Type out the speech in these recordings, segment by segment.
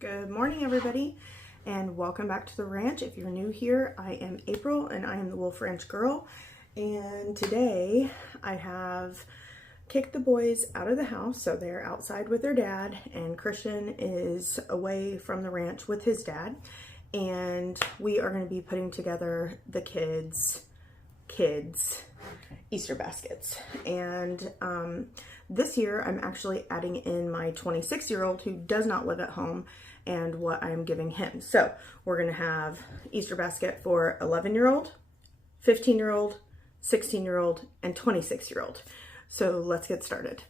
Good morning, everybody, and welcome back to the ranch. If you're new here, I am April and I am the Wolf Ranch Girl, and today I have kicked the boys out of the house, so they're outside with their dad, and Christian is away from the ranch with his dad, and we are going to be putting together the kids Easter baskets. And this year I'm actually adding in my 26-year-old who does not live at home and what I'm giving him. So we're going to have Easter basket for 11-year-old, 15-year-old, 16-year-old, and 26-year-old. So let's get started.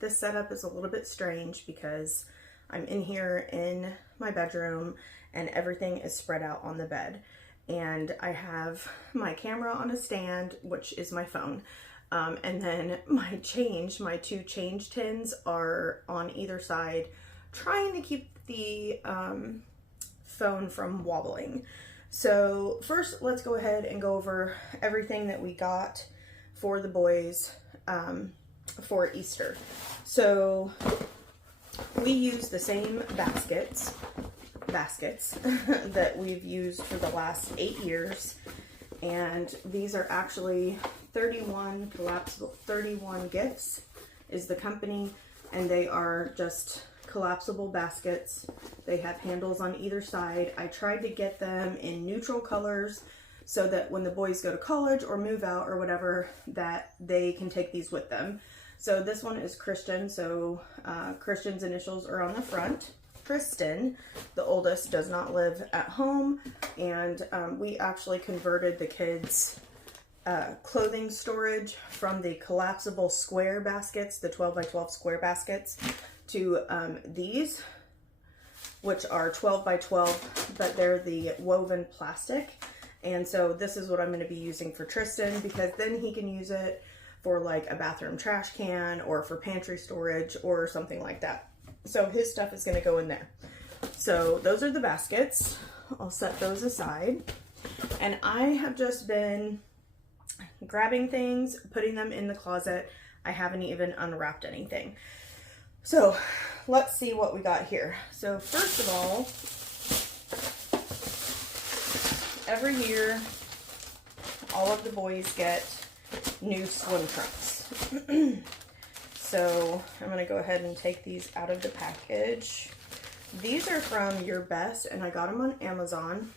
This setup is a little bit strange because I'm in here in my bedroom and everything is spread out on the bed. And I have my camera on a stand, which is my phone. And then my two change tins are on either side, trying to keep the phone from wobbling. So first, let's go ahead and go over everything that we got for the boys for Easter. So we use the same baskets that we've used for the last 8 years, and these are actually 31 Gifts is the company, and they are just collapsible baskets. They have handles on either side. I tried to get them in neutral colors so that when the boys go to college or move out or whatever, that they can take these with them. So this one is Christian, so Christian's initials are on the front. Kristen, the oldest, does not live at home, and we actually converted the kids' clothing storage from the collapsible square baskets, the 12 by 12 square baskets, to these, which are 12 by 12, but they're the woven plastic. And so this is what I'm going to be using for Tristan, because then he can use it for like a bathroom trash can or for pantry storage or something like that. So his stuff is going to go in there. So those are the baskets. I'll set those aside. And I have just been grabbing things, putting them in the closet. I haven't even unwrapped anything. So let's see what we got here. So first of all, every year, all of the boys get new swim trunks. So I'm going to go ahead and take these out of the package. These are from Your Best, and I got them on Amazon,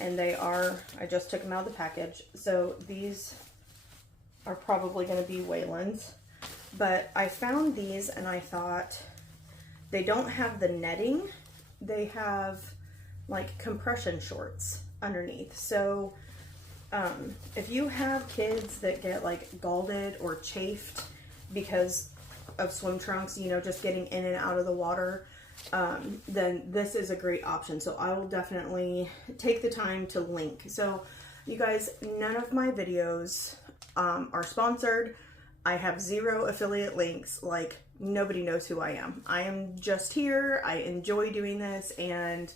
and I just took them out of the package. So these are probably going to be Wayland's, but I found these and I thought they don't have the netting. They have like compression shorts underneath. So if you have kids that get like scalded or chafed because of swim trunks, you know, just getting in and out of the water, then this is a great option. So I will definitely take the time to link. So you guys, none of my videos are sponsored. I have 0 affiliate links. Like, nobody knows who I am. I am just here. I enjoy doing this, and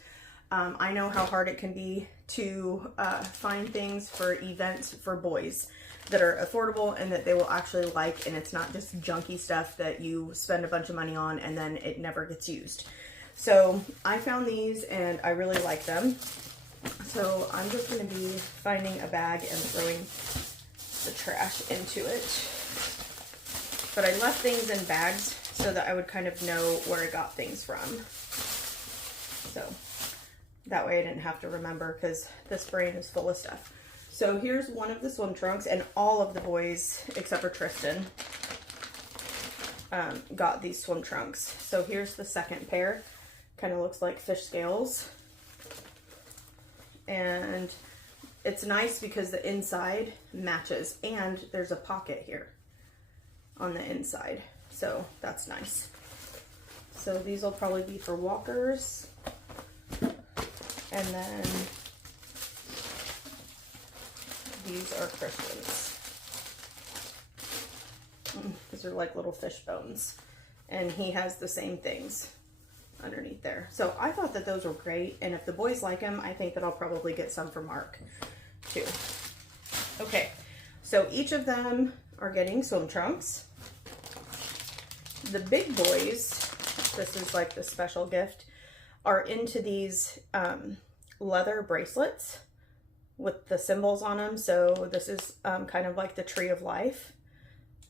I know how hard it can be to find things for events for boys that are affordable and that they will actually like, and it's not just junky stuff that you spend a bunch of money on and then it never gets used. So I found these and I really like them. So I'm just going to be finding a bag and throwing the trash into it. But I left things in bags so that I would kind of know where I got things from. So that way I didn't have to remember, because this brain is full of stuff. So here's one of the swim trunks, and all of the boys, except for Tristan, got these swim trunks. So here's the second pair. Kind of looks like fish scales. And it's nice because the inside matches, and there's a pocket here on the inside. So that's nice. So these will probably be for walkers. And then these are Christian's. These are like little fish bones. And he has the same things underneath there. So I thought that those were great. And if the boys like them, I think that I'll probably get some for Mark. too. Okay, so each of them are getting swim trunks. The big boys, this is like the special gift, are into these leather bracelets with the symbols on them. So this is kind of like the tree of life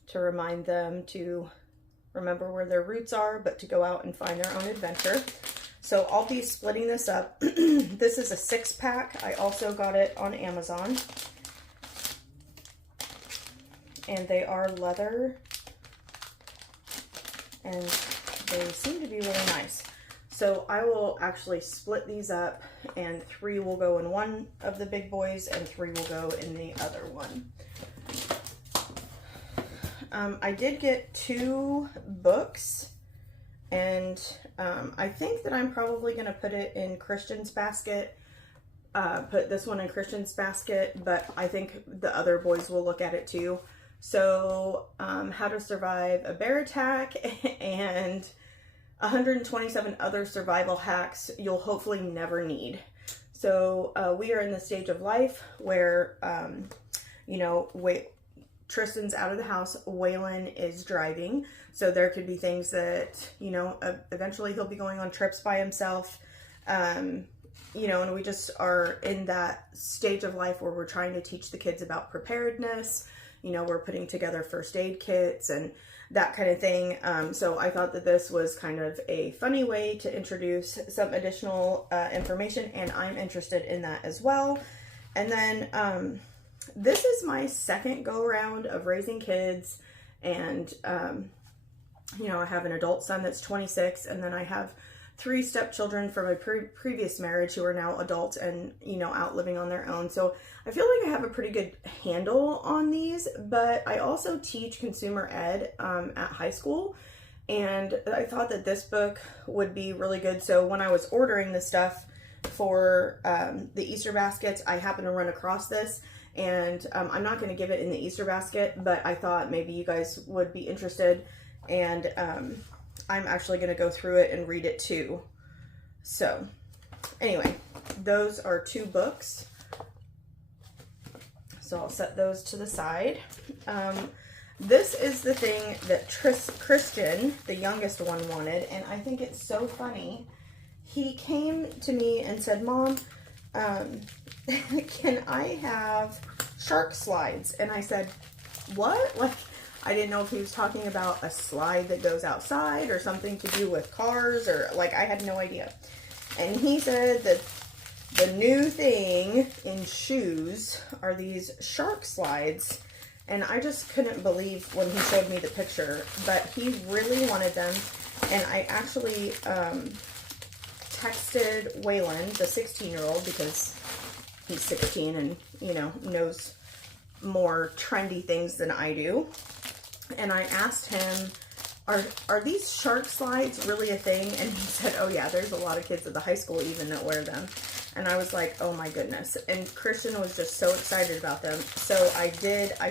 to remind them to remember where their roots are, but to go out and find their own adventure. So I'll be splitting this up. This is a 6-pack. I also got it on Amazon. And they are leather. And they seem to be really nice. So I will actually split these up, and 3 will go in one of the big boys and 3 will go in the other one. I did get 2 books, and I think that I'm probably going to put it in Christian's basket, put this one in Christian's basket, but I think the other boys will look at it too. So How to Survive a Bear Attack and 127 other survival hacks you'll hopefully never need. So we are in the stage of life where, you know, Tristan's out of the house, Waylon is driving. So there could be things that, you know, eventually he'll be going on trips by himself. You know, and we just are in that stage of life where we're trying to teach the kids about preparedness. You know, we're putting together first aid kits and that kind of thing. So I thought that this was kind of a funny way to introduce some additional information, and I'm interested in that as well. And then this is my second go around of raising kids, and you know, I have an adult son that's 26, and then I have 3 stepchildren from a previous marriage who are now adults and, you know, out living on their own. So I feel like I have a pretty good handle on these, but I also teach consumer ed at high school, and I thought that this book would be really good. So when I was ordering the stuff for the Easter baskets, I happened to run across this, and I'm not going to give it in the Easter basket, but I thought maybe you guys would be interested, and I'm actually going to go through it and read it too. So anyway, those are 2 books. So I'll set those to the side. This is the thing that Christian, the youngest one, wanted, and I think it's so funny. He came to me and said, "Mom, can I have shark slides?" And I said, "What?" Like, I didn't know if he was talking about a slide that goes outside or something to do with cars, or like, I had no idea. And he said that the new thing in shoes are these shark slides. And I just couldn't believe when he showed me the picture, but he really wanted them. And I actually texted Waylon, the 16-year-old, because he's 16 and, you know, knows more trendy things than I do. And I asked him, are these shark slides really a thing? And he said, "Oh yeah, there's a lot of kids at the high school even that wear them." And I was like, oh my goodness. And Christian was just so excited about them. So I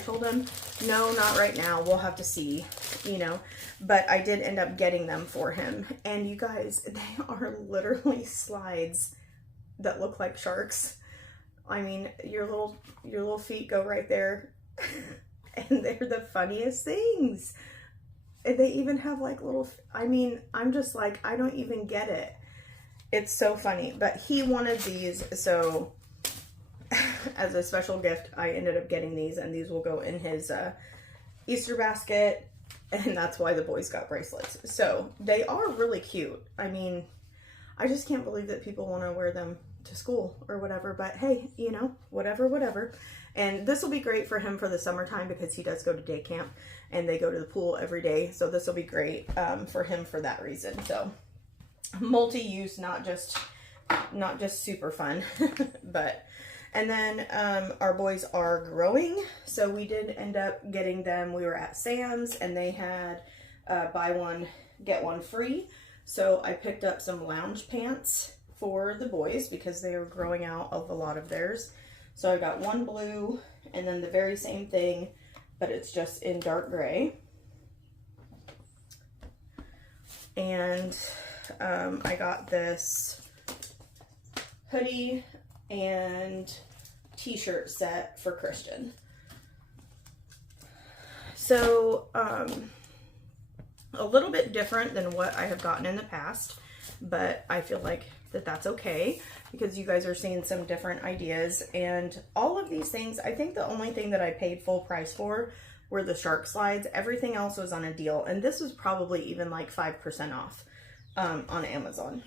told him, no, not right now. We'll have to see, you know. But I did end up getting them for him. And you guys, they are literally slides that look like sharks. I mean, your little feet go right there. And they're the funniest things. And they even have like little, I mean, I'm just like, I don't even get it. It's so funny. But he wanted these, so as a special gift, I ended up getting these, and these will go in his Easter basket, and that's why the boys got bracelets. So they are really cute. I mean, I just can't believe that people want to wear them to school or whatever, but hey, you know, whatever. And this will be great for him for the summertime because he does go to day camp and they go to the pool every day. So this will be great for him for that reason. So multi-use, not just super fun, but, and then our boys are growing. So we did end up getting them. We were at Sam's and they had buy one, get one free. So I picked up some lounge pants for the boys because they are growing out of a lot of theirs. So I got one blue and then the very same thing, but it's just in dark gray. And I got this hoodie and t-shirt set for Christian. So, a little bit different than what I have gotten in the past, but I feel like that's okay because you guys are seeing some different ideas. And all of these things, I think the only thing that I paid full price for were the shark slides. Everything else was on a deal, and this was probably even like 5% off on Amazon.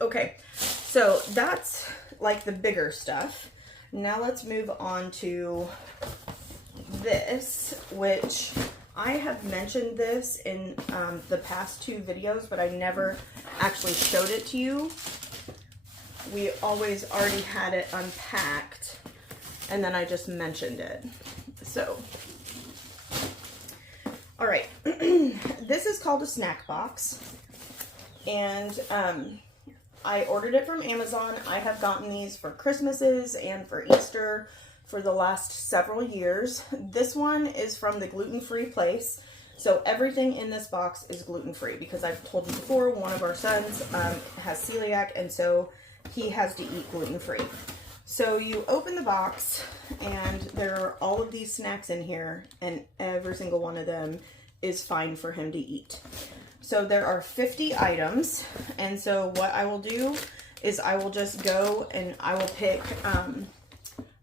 Okay, so that's like the bigger stuff. Now let's move on to this, which I have mentioned this in the past 2 videos, but I never actually showed it to you. We always already had it unpacked, and then I just mentioned it. So, all right, this is called a snack box, and I ordered it from Amazon. I have gotten these for Christmases and for Easter for the last several years. This one is from the gluten-free place. So everything in this box is gluten-free because I've told you before, one of our sons has celiac, and so he has to eat gluten-free. So you open the box and there are all of these snacks in here, and every single one of them is fine for him to eat. So there are 50 items, and so what I will do is I will just go and I will pick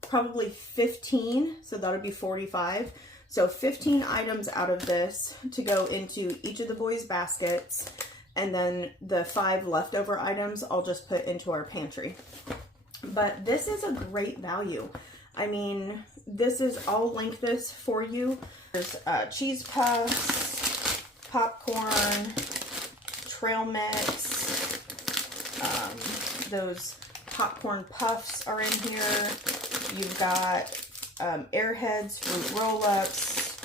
probably 15, so that would be 45. So 15 items out of this to go into each of the boys' baskets, and then the 5 leftover items I'll just put into our pantry. But this is a great value. I mean, this is, I'll link this for you. There's cheese puffs, popcorn, trail mix, those popcorn puffs are in here. You've got Airheads, fruit roll-ups,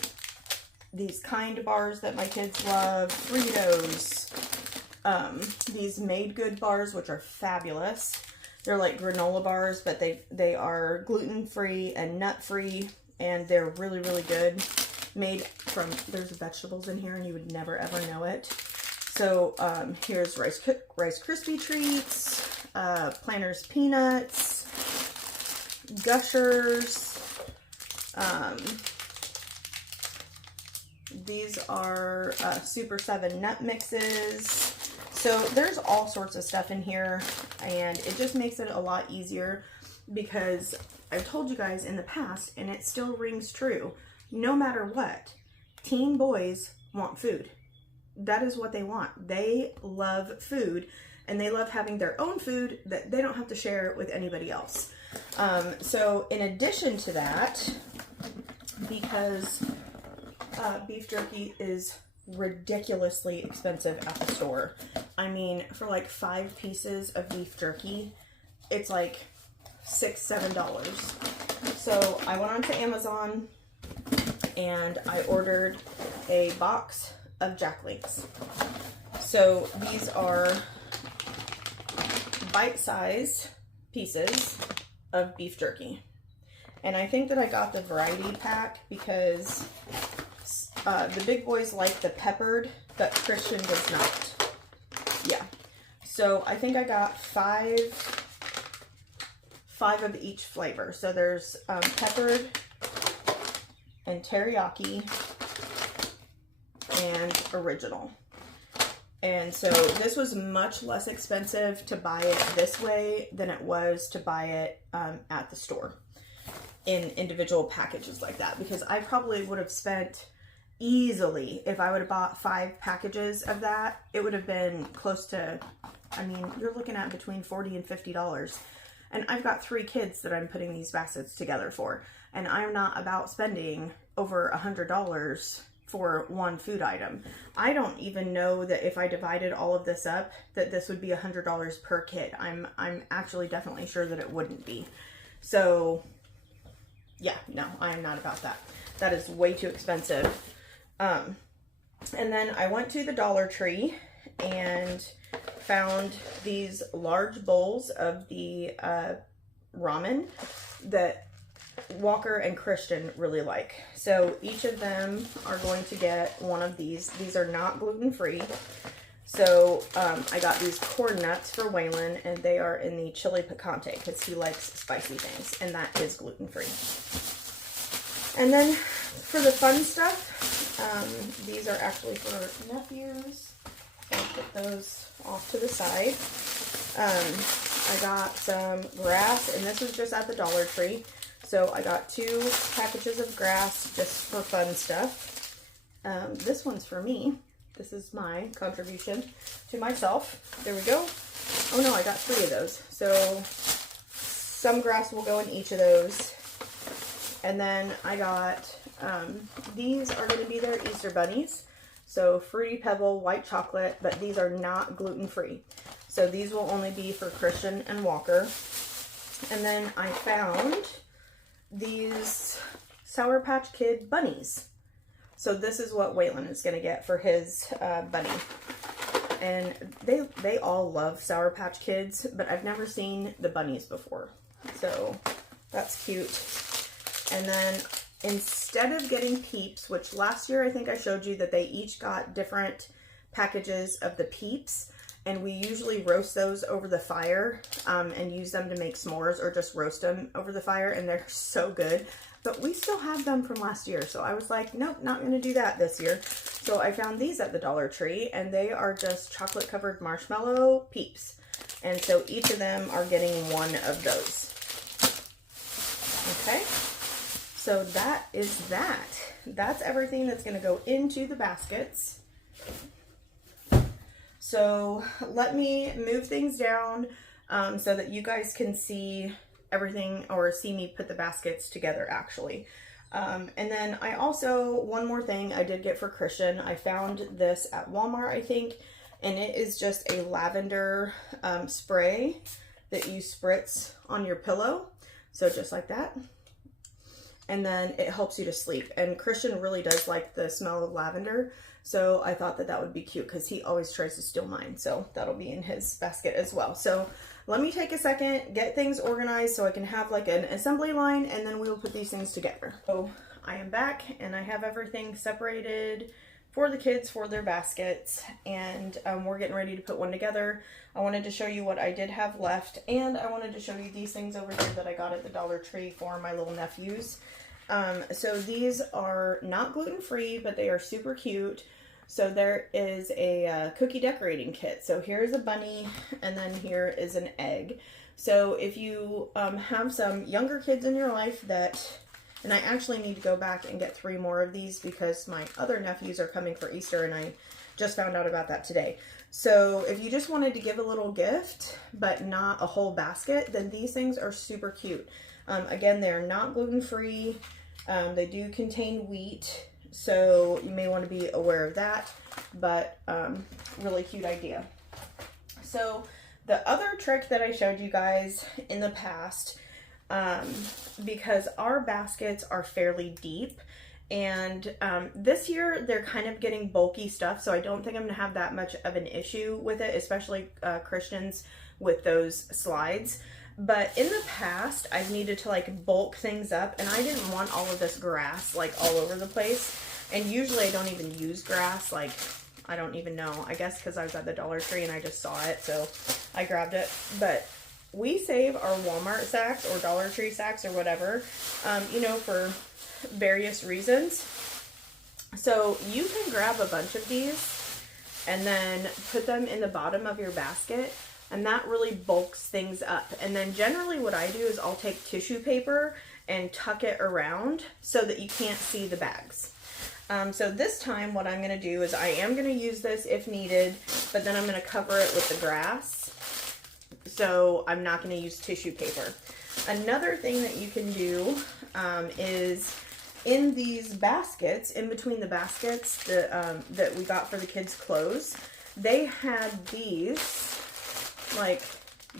these Kind bars that my kids love, Fritos, these Made Good bars, which are fabulous. They're like granola bars, but they are gluten-free and nut-free, and they're really, really good. Made from, there's vegetables in here, and you would never, ever know it. So here's Rice Krispie Treats, Planters Peanuts, Gushers. These are Super 7 nut mixes. So there's all sorts of stuff in here, and it just makes it a lot easier because I've told you guys in the past, and it still rings true, no matter what, teen boys want food. That is what they want. They love food, and they love having their own food that they don't have to share with anybody else. So in addition to that, because beef jerky is ridiculously expensive at the store. I mean, for like 5 pieces of beef jerky, it's like $6, $7. So I went onto Amazon and I ordered a box of Jack Links. So these are bite-sized pieces of beef jerky. And I think that I got the variety pack because the big boys like the peppered, but Christian does not. Yeah. So I think I got five of each flavor. So there's peppered and teriyaki and original. And so this was much less expensive to buy it this way than it was to buy it at the store in individual packages like that, because I probably would have spent easily, if I would have bought 5 packages of that, it would have been close to, I mean, you're looking at between $40 and $50. And I've got 3 kids that I'm putting these baskets together for, and I'm not about spending over $100 for one food item. I don't even know that if I divided all of this up, that this would be $100 per kid. I'm actually definitely sure that it wouldn't be. So yeah, no, I am not about that. That is way too expensive. And then I went to the Dollar Tree and found these large bowls of the ramen that Walker and Christian really like. So each of them are going to get one of these. These are not gluten-free. So I got these corn nuts for Waylon, and they are in the chili picante because he likes spicy things, and that is gluten-free. And then for the fun stuff, these are actually for nephews. I'll put those off to the side. I got some grass, and this was just at the Dollar Tree. So I got 2 packages of grass just for fun stuff. This one's for me. This is my contribution to myself. There we go. Oh no, I got 3 of those. So some grass will go in each of those. And then I got, these are going to be their Easter bunnies. So Fruity Pebble, white chocolate, but these are not gluten-free. So these will only be for Christian and Walker. And then I found these Sour Patch Kid bunnies. So this is what Waylon is going to get for his bunny. And they all love Sour Patch Kids, but I've never seen the bunnies before. So that's cute. And then instead of getting Peeps, which last year I think I showed you that they each got different packages of the Peeps, and we usually roast those over the fire and use them to make s'mores, or just roast them over the fire, and they're so good. But we still have them from last year, so I was like, nope, not going to do that this year. So I found these at the Dollar Tree, and they are just chocolate covered marshmallow Peeps. And so each of them are getting 1 of those. Okay, so that is that. That's everything that's going to go into the baskets. So let me move things down so that you guys can see everything, or see me put the baskets together actually. And then I also, one more thing I did get for Christian, I found this at Walmart, I think, and it is just a lavender spray that you spritz on your pillow. So just like that. And then it helps you to sleep. And Christian really does like the smell of lavender. So I thought that that would be cute because he always tries to steal mine. So that'll be in his basket as well. So let me take a second, get things organized so I can have like an assembly line, and then we will put these things together. So I am back and I have everything separated for the kids for their baskets, and we're getting ready to put one together. I wanted to show you what I did have left, and I wanted to show you these things over here that I got at the Dollar Tree for my little nephews. So these are not gluten-free, but they are super cute. So there is a cookie decorating kit. So here's a bunny, and then here is an egg. So if you have some younger kids in your life that, and I actually need to go back and get 3 more of these because my other nephews are coming for Easter, and I just found out about that today. So if you just wanted to give a little gift, but not a whole basket, then these things are super cute. Again, they're not gluten-free. They do contain wheat, so you may want to be aware of that, but really cute idea. So the other trick that I showed you guys in the past, because our baskets are fairly deep, and this year they're kind of getting bulky stuff, so I don't think I'm going to have that much of an issue with it, especially Christians with those slides. But in the past, I've needed to like bulk things up, and I didn't want all of this grass like all over the place. And usually I don't even use grass, like I don't even know, I guess because I was at the Dollar Tree and I just saw it, so I grabbed it. But we save our Walmart sacks or Dollar Tree sacks or whatever, you know, for various reasons. So you can grab a bunch of these and then put them in the bottom of your basket, and that really bulks things up. And then generally what I do is I'll take tissue paper and tuck it around so that you can't see the bags. So this time what I'm going to do is I am going to use this if needed, but then I'm going to cover it with the grass. So I'm not going to use tissue paper. Another thing that you can do is in these baskets, in between the baskets that we got for the kids' clothes, they had these like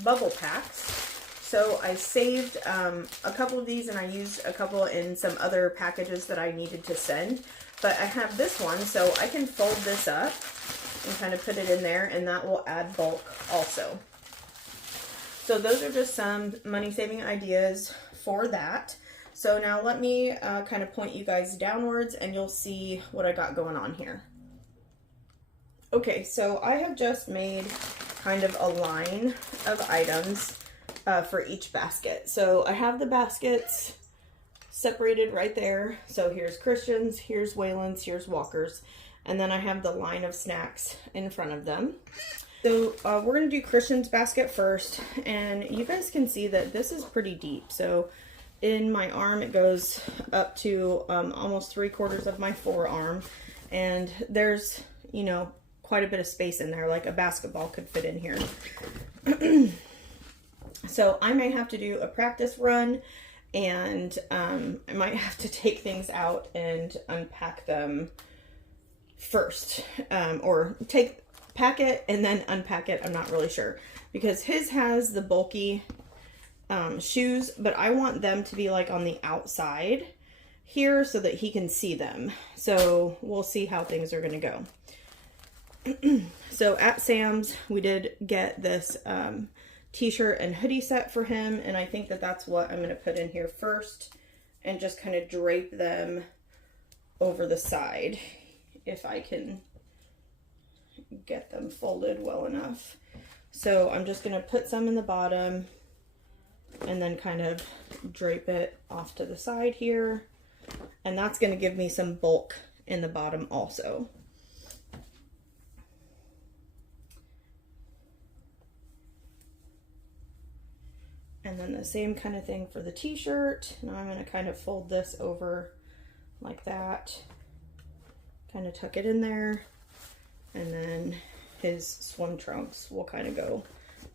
bubble packs. So I saved a couple of these, and I used a couple in some other packages that I needed to send. But I have this one, so I can fold this up and kind of put it in there, and that will add bulk also. So those are just some money-saving ideas for that. So now let me kind of point you guys downwards, and you'll see what I got going on here. Okay, so I have just made kind of a line of items for each basket. So I have the baskets separated right there. So here's Christian's, here's Waylon's, here's Walker's, and then I have the line of snacks in front of them. So we're going to do Christian's basket first, and you guys can see that this is pretty deep. So in my arm, it goes up to almost 3/4 of my forearm, and there's, you know, quite a bit of space in there, like a basketball could fit in here. So I may have to do a practice run, and I might have to take things out and unpack them first, or pack it and then unpack it. I'm not really sure, because his has the bulky shoes, but I want them to be like on the outside here so that he can see them. So we'll see how things are going to go. So at Sam's, we did get this t-shirt and hoodie set for him, and I think that that's what I'm going to put in here first and just kind of drape them over the side if I can get them folded well enough. So I'm just going to put some in the bottom and then kind of drape it off to the side here, and that's going to give me some bulk in the bottom also. And then the same kind of thing for the t-shirt. Now I'm going to kind of fold this over like that, kind of tuck it in there, and then his swim trunks will kind of go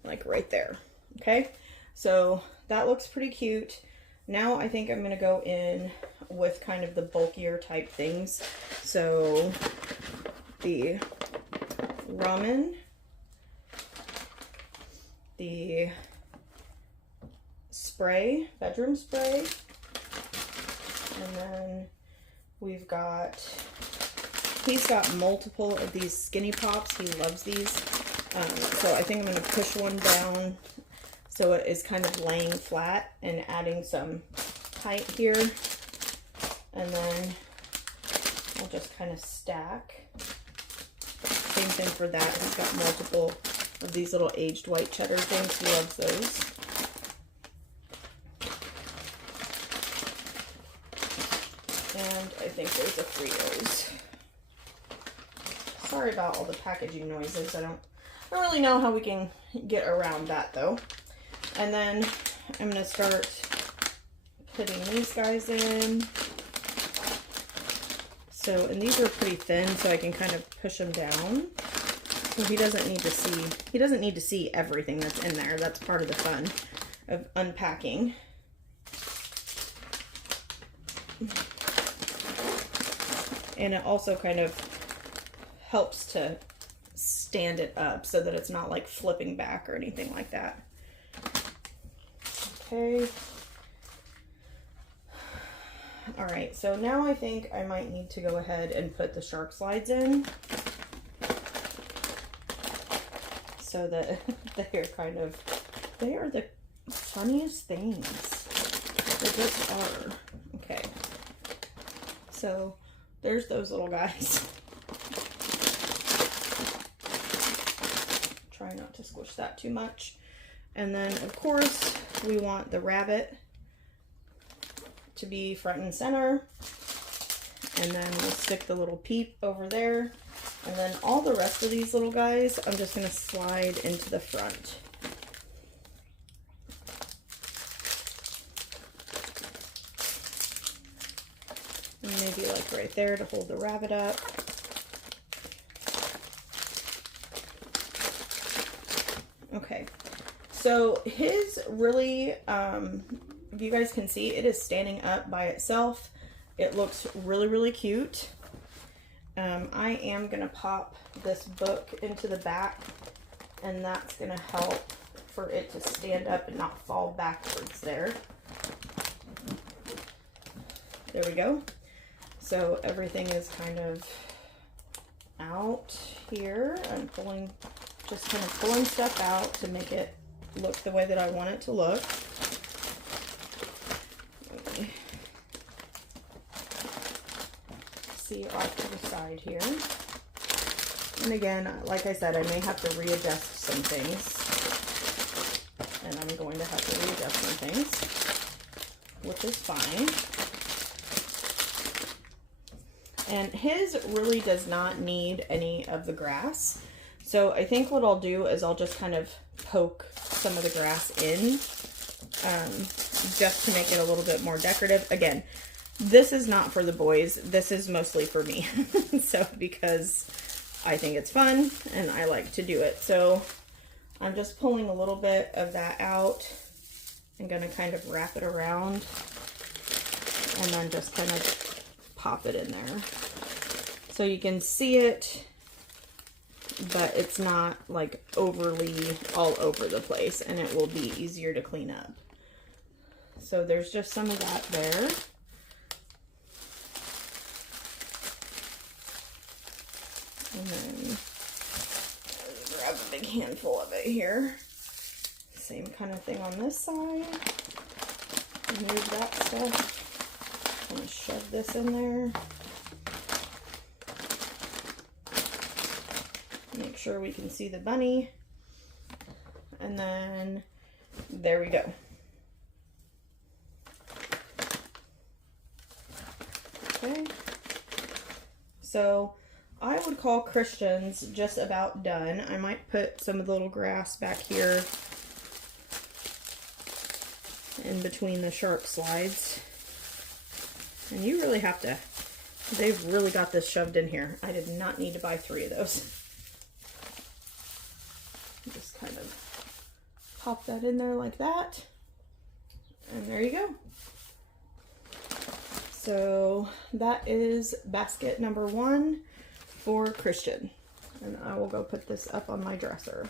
like right there. Okay, so that looks pretty cute. Now I think I'm going to go in with kind of the bulkier type things. So the ramen, the spray, bedroom spray, and then we've got, he's got multiple of these skinny pops. He loves these. So I think I'm going to push one down so it is kind of laying flat and adding some height here. And then I'll just kind of stack. Same thing for that. He's got multiple of these little aged white cheddar things. He loves those. And I think there's a Fritos. Sorry about all the packaging noises. I don't really know how we can get around that though. And then I'm going to start putting these guys in. So, and these are pretty thin, so I can kind of push them down. So he doesn't need to see everything that's in there. That's part of the fun of unpacking. And it also kind of helps to stand it up so that it's not like flipping back or anything like that. Okay. All right, so now I think I might need to go ahead and put the shark slides in so that they're kind of, they are the funniest things. They just are. Okay. So there's those little guys. Try not to squish that too much. And then, of course, we want the rabbit to be front and center. And then we'll stick the little peep over there. And then all the rest of these little guys, I'm just going to slide into the front. And maybe like right there to hold the rabbit up. Okay. So his really, if you guys can see, it is standing up by itself. It looks really, really cute. I am going to pop this book into the back, and that's going to help for it to stand up and not fall backwards there. There we go. So everything is kind of out here. I'm pulling, just kind of pulling stuff out to make it look the way that I want it to look. See off to the side here. And again, like I said, I may have to readjust some things. And I'm going to have to readjust some things, which is fine. And his really does not need any of the grass. So I think what I'll do is I'll just kind of poke some of the grass in, just to make it a little bit more decorative. Again, this is not for the boys. This is mostly for me. So because I think it's fun and I like to do it. So I'm just pulling a little bit of that out. I'm going to kind of wrap it around and then just kind of pop it in there. So you can see it, but it's not like overly all over the place, and it will be easier to clean up. So there's just some of that there. And then grab a big handful of it here. Same kind of thing on this side. Remove that stuff. I'm going to shove this in there. Make sure we can see the bunny. And then there we go. Okay. So I would call Christian's just about done. I might put some of the little grass back here in between the sharp slides. And you really have to, they've really got this shoved in here. I did not need to buy 3 of those. Just kind of pop that in there like that. And there you go. So that is basket number 1 for Christian. And I will go put this up on my dresser.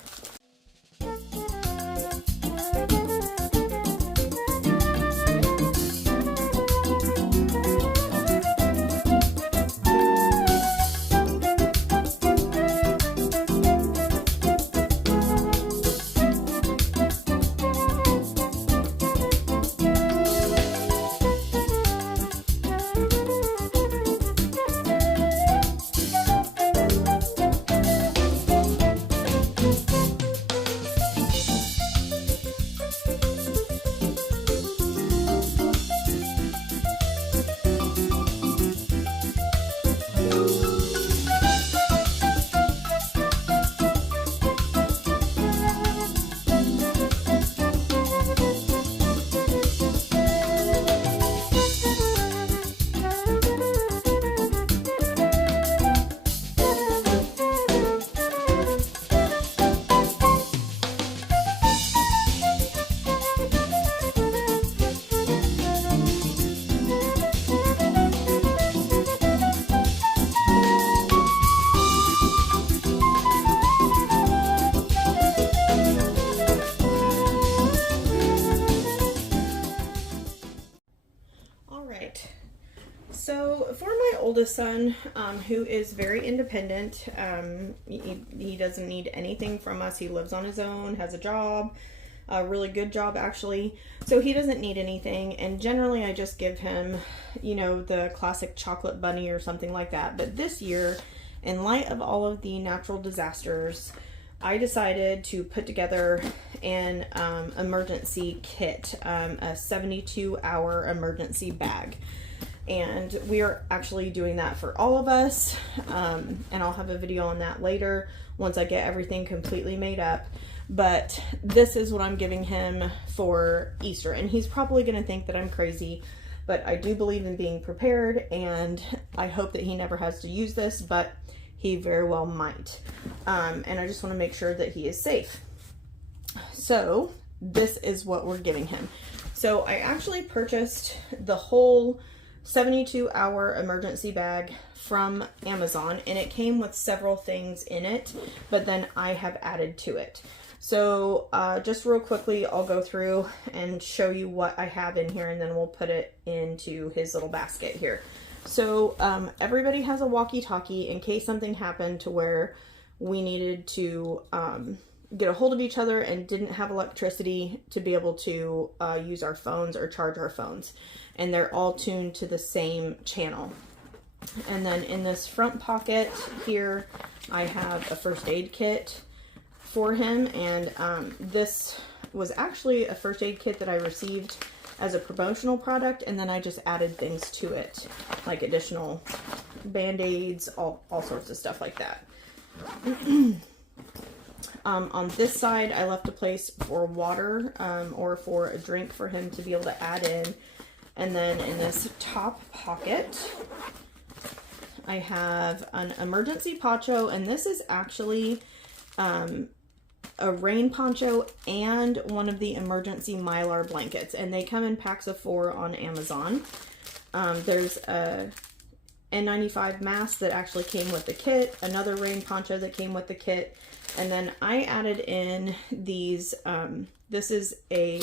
So for my oldest son, who is very independent, he doesn't need anything from us. He lives on his own, has a job, a really good job actually. So he doesn't need anything. And generally I just give him, you know, the classic chocolate bunny or something like that. But this year, in light of all of the natural disasters, I decided to put together an emergency kit, a 72-hour emergency bag. And we are actually doing that for all of us, and I'll have a video on that later once I get everything completely made up. But this is what I'm giving him for Easter, and he's probably going to think that I'm crazy, but I do believe in being prepared, and I hope that he never has to use this, but he very well might. And I just want to make sure that he is safe. So this is what we're giving him. So I actually purchased the whole 72-hour emergency bag from Amazon, and it came with several things in it, but then I have added to it. So just real quickly, I'll go through and show you what I have in here, and then we'll put it into his little basket here. So everybody has a walkie-talkie in case something happened to where we needed to get a hold of each other and didn't have electricity to be able to use our phones or charge our phones. And they're all tuned to the same channel. And then in this front pocket here, I have a first aid kit for him. And this was actually a first aid kit that I received as a promotional product, and then I just added things to it, like additional band-aids, all sorts of stuff like that. On this side, I left a place for water or for a drink for him to be able to add in. And then in this top pocket, I have an emergency poncho, and this is actually a rain poncho and one of the emergency Mylar blankets, and they come in packs of 4 on Amazon. There's a N95 mask that actually came with the kit, another rain poncho that came with the kit, and then I added in these, this is a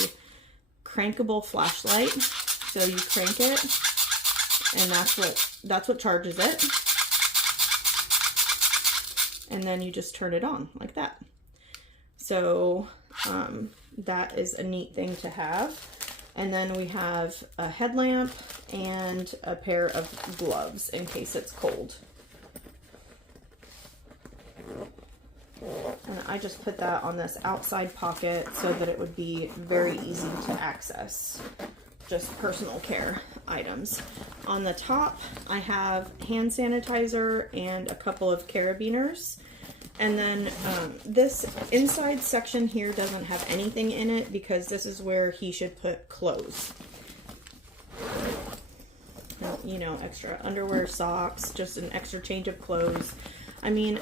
crankable flashlight, so you crank it, and that's what charges it, and then you just turn it on like that. So that is a neat thing to have. And then we have a headlamp and a pair of gloves in case it's cold. And I just put that on this outside pocket so that it would be very easy to access. Just personal care items. On the top, I have hand sanitizer and a couple of carabiners. And then this inside section here doesn't have anything in it because this is where he should put clothes. You know, extra underwear, socks, just an extra change of clothes. I mean,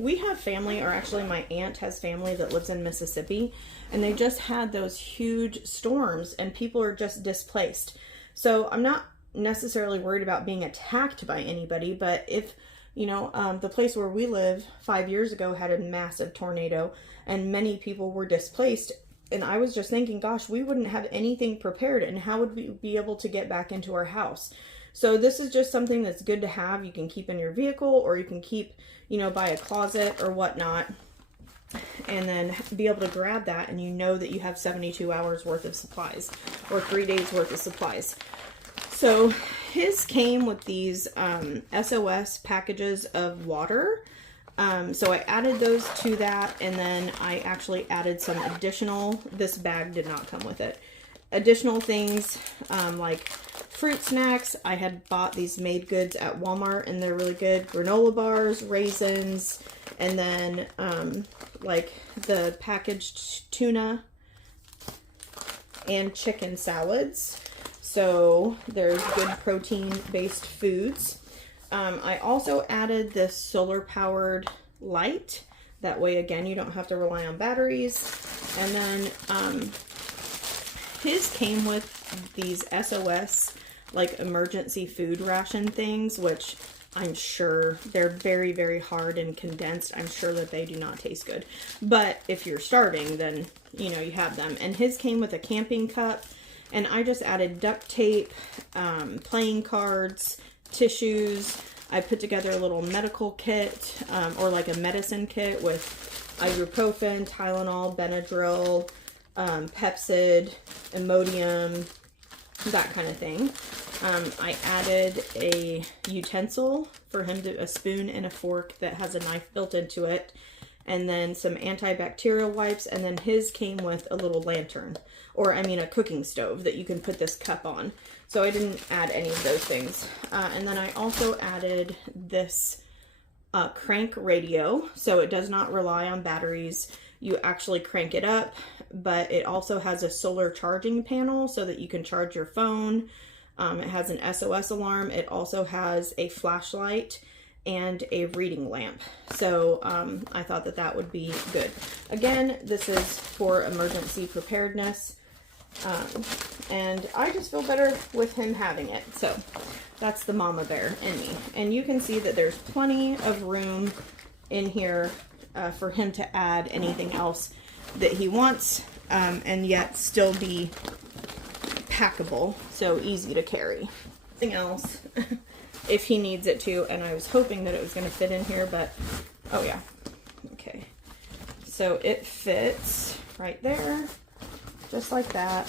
we have family, or actually my aunt has family that lives in Mississippi, and they just had those huge storms and people are just displaced. So I'm not necessarily worried about being attacked by anybody, but if you know, the place where we live 5 years ago had a massive tornado and many people were displaced. And I was just thinking, gosh, we wouldn't have anything prepared, and how would we be able to get back into our house? So this is just something that's good to have. You can keep in your vehicle, or you can keep, you know, by a closet or whatnot, and then be able to grab that, and you know that you have 72 hours worth of supplies or 3 days worth of supplies. So his came with these SOS packages of water. So I added those to that, and then I actually added some additional, this bag did not come with it, additional things like fruit snacks. I had bought these made goods at Walmart, and they're really good. Granola bars, raisins, and then like the packaged tuna and chicken salads. So there's good protein-based foods. I also added this solar-powered light. That way, again, you don't have to rely on batteries. And then his came with these SOS, like emergency food ration things, which I'm sure they're very, very hard and condensed. I'm sure that they do not taste good. But if you're starving, then, you know, you have them. And his came with a camping cup. And I just added duct tape, playing cards, tissues. I put together a little medical kit, or like a medicine kit with ibuprofen, Tylenol, Benadryl, Pepsid, Imodium, that kind of thing. I added a utensil for him, a spoon and a fork that has a knife built into it. And then some antibacterial wipes, and then his came with a little lantern, or I mean a cooking stove that you can put this cup on. So I didn't add any of those things. And then I also added this crank radio, so it does not rely on batteries. You actually crank it up, but it also has a solar charging panel so that you can charge your phone. It has an SOS alarm. It also has a flashlight and a reading lamp. So I thought that that would be good. Again, this is for emergency preparedness. And I just feel better with him having it. So that's the mama bear in me. And you can see that there's plenty of room in here for him to add anything else that he wants, and yet still be packable, so easy to carry. Something else if he needs it to, and I was hoping that it was going to fit in here, but oh yeah, okay, so it fits right there, just like that.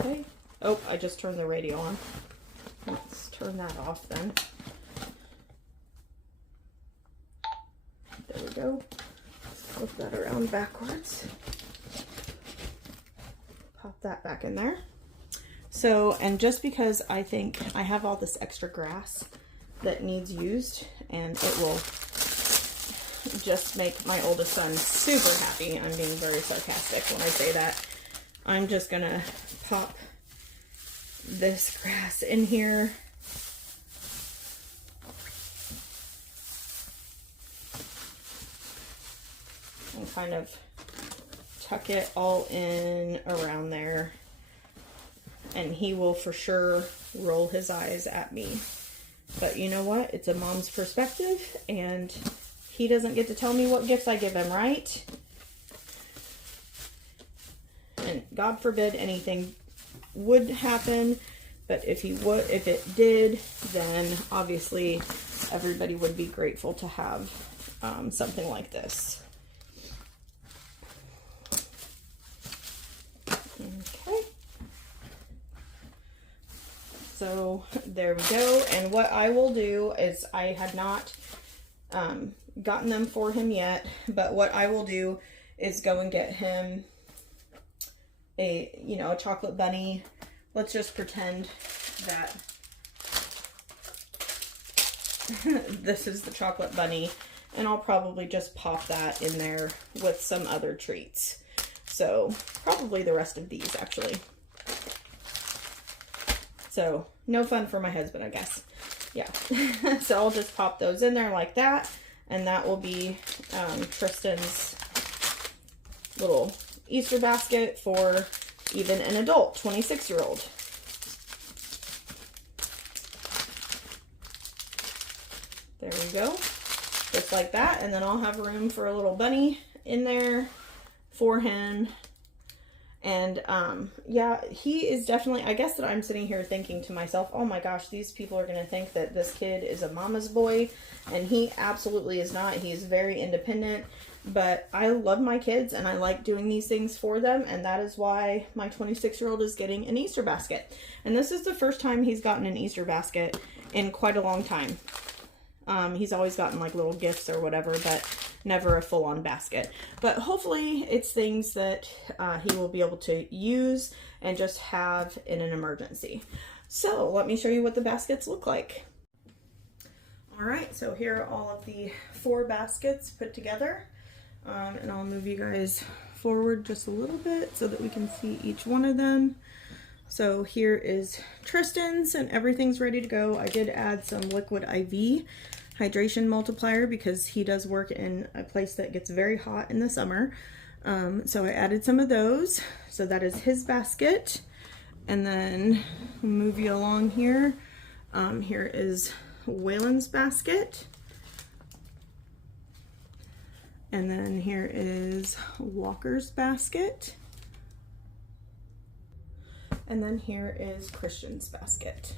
Okay, Oh, I just turned the radio on. Let's turn that off then. There we go. Flip that around backwards. Pop that back in there. So, and just because I think I have all this extra grass that needs used, and it will just make my oldest son super happy. I'm being very sarcastic when I say that. I'm just gonna pop this grass in here. And kind of tuck it all in around there. And he will for sure roll his eyes at me. But you know what? It's a mom's perspective, and he doesn't get to tell me what gifts I give him, right? And God forbid anything would happen, but if it did, then obviously everybody would be grateful to have something like this. Okay. So there we go. And what I will do is, I had not gotten them for him yet, but what I will do is go and get him a chocolate bunny. Let's just pretend that this is the chocolate bunny, and I'll probably just pop that in there with some other treats. So probably the rest of these, actually. So no fun for my husband, I guess. Yeah. So I'll just pop those in there like that, and that will be Tristan's little Easter basket for even an adult 26-year-old. There we go. Just like that. And then I'll have room for a little bunny in there for him. And yeah, he is definitely, I guess that I'm sitting here thinking to myself, oh my gosh, these people are going to think that this kid is a mama's boy. And he absolutely is not. He's very independent. But I love my kids, and I like doing these things for them, and that is why my 26-year-old is getting an Easter basket. And this is the first time he's gotten an Easter basket in quite a long time. He's always gotten like little gifts or whatever, but never a full-on basket. But hopefully it's things that he will be able to use and just have in an emergency. So let me show you what the baskets look like. All right, so here are all of the 4 baskets put together. And I'll move you guys forward just a little bit so that we can see each one of them. So here is Tristan's, and everything's ready to go. I did add some liquid IV hydration multiplier because he does work in a place that gets very hot in the summer. So I added some of those. So that is his basket. And then move you along here. Here is Waylon's basket. And then here is Walker's basket. And then here is Christian's basket.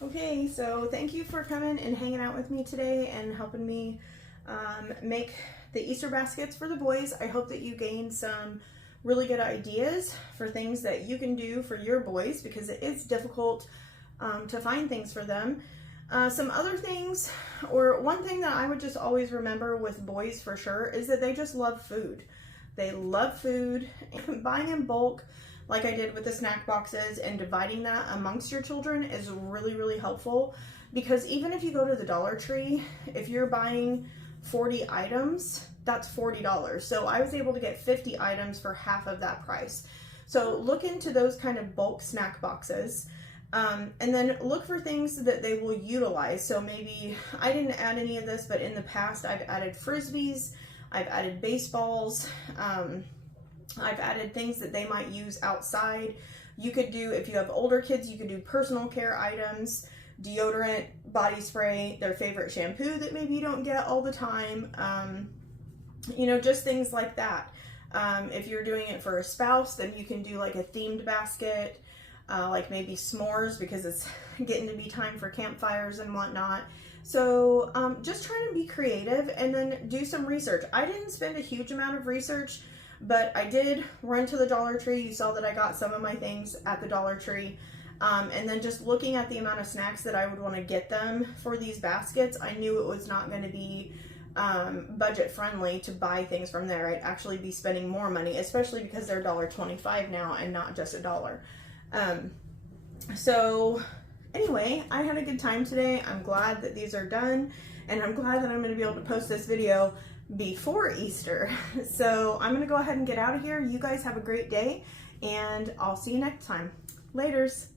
Okay, so thank you for coming and hanging out with me today and helping me make the Easter baskets for the boys. I hope that you gained some really good ideas for things that you can do for your boys, because it is difficult to find things for them. Some other things, or one thing that I would just always remember with boys for sure, is that they just love food. They love food. Buying in bulk, like I did with the snack boxes, and dividing that amongst your children is really, really helpful. Because even if you go to the Dollar Tree, if you're buying 40 items, that's $40. So I was able to get 50 items for half of that price. So look into those kind of bulk snack boxes. And then look for things that they will utilize. So maybe, I didn't add any of this, but in the past I've added Frisbees, I've added baseballs, I've added things that they might use outside. You could do, if you have older kids, you could do personal care items, deodorant, body spray, their favorite shampoo that maybe you don't get all the time, you know, just things like that. If you're doing it for a spouse, then you can do like a themed basket. Like maybe s'mores, because it's getting to be time for campfires and whatnot. So just trying to be creative and then do some research. I didn't spend a huge amount of research But I did run to the Dollar Tree. You saw that I got some of my things at the Dollar Tree. And then just looking at the amount of snacks that I would want to get them for these baskets, I knew it was not going to be budget friendly to buy things from there. I'd actually be spending more money, especially because they're $1.25 now and not just $1. So anyway, I had a good time today. I'm glad that these are done, and I'm glad that I'm going to be able to post this video before Easter. So I'm going to go ahead and get out of here. You guys have a great day, and I'll see you next time. Laters.